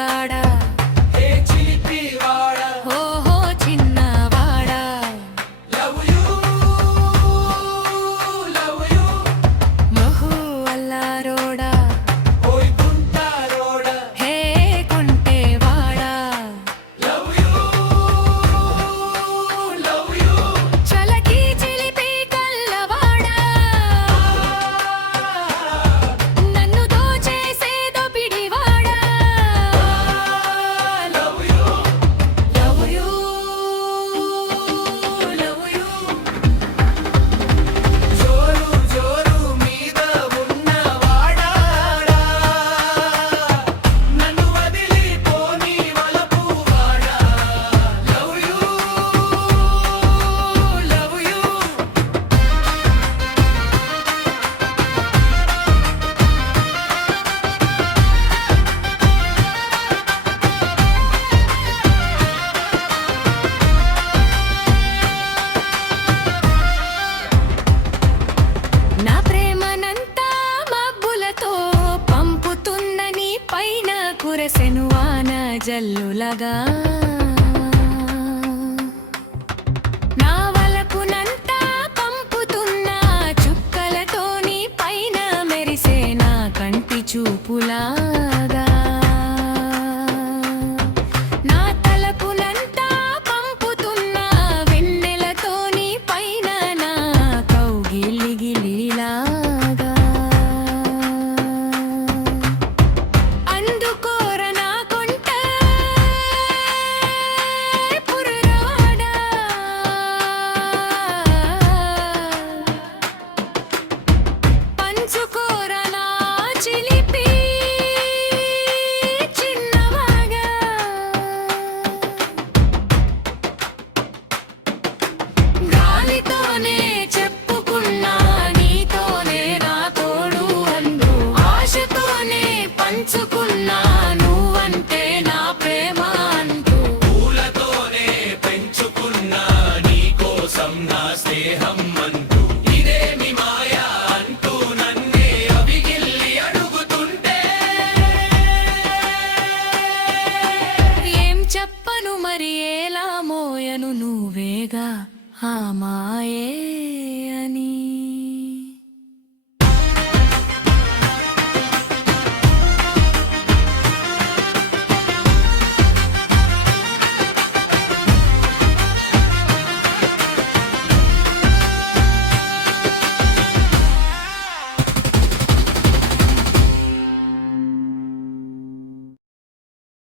అందగాడా ఏ చిలిపివాడా ఓహో చిన్నవాడా love you మహు అల్లారోడా ఓయ్ గుంటారోడా హే కుంటేవాడా love you చలకి చిలిపి కల్లవాడా నన్ను దోచేసేదో పిడివాడా love you love you love you జోరు జోరు మీద ఉన్నవాడా నన్ను వదిలిపోని వలపు వాడా లవ్ యూ నా ప్రేమనంతా మబ్బులతో పంపుతున్న నీ పైన కురసెను వాన జల్లులగా